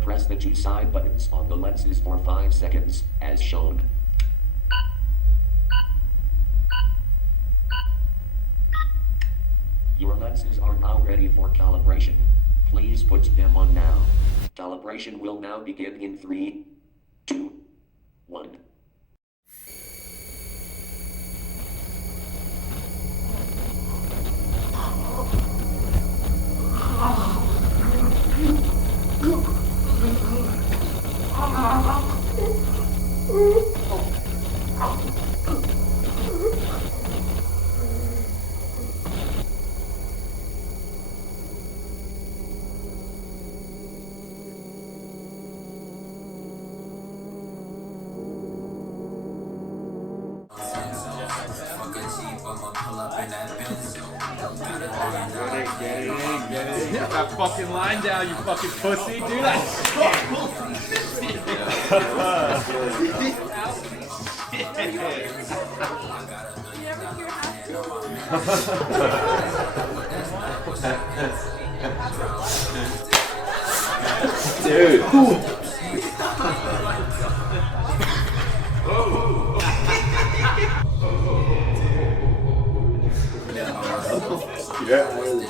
press the two side buttons on the lenses for 5 seconds, as shown. Your lenses are now ready for calibration. Please put them on now. Calibration will now begin in 3, 2, 1. Get that fucking line down, you fucking pussy, dude. Dude. Yeah, really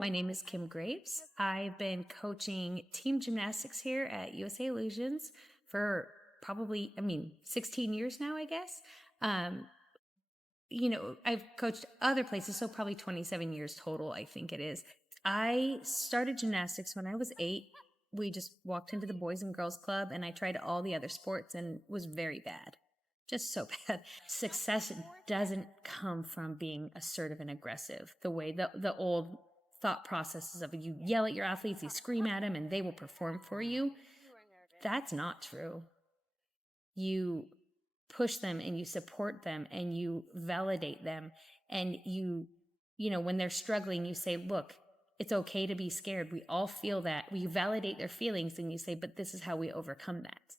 My name is Kim Graves. I've been coaching team gymnastics here at USA Illusions for probably, 16 years now, I guess. I've coached other places, so probably 27 years total, I think it is. I started gymnastics when I was 8. We just walked into the Boys and Girls Club and I tried all the other sports and was very bad. Just so bad. Success doesn't come from being assertive and aggressive, the way the old thought processes of you yell at your athletes, you scream at them, and they will perform for you. That's not true. You push them and you support them and you validate them, and when they're struggling, you say, look, it's okay to be scared. We all feel that. We validate their feelings and you say, but this is how we overcome that.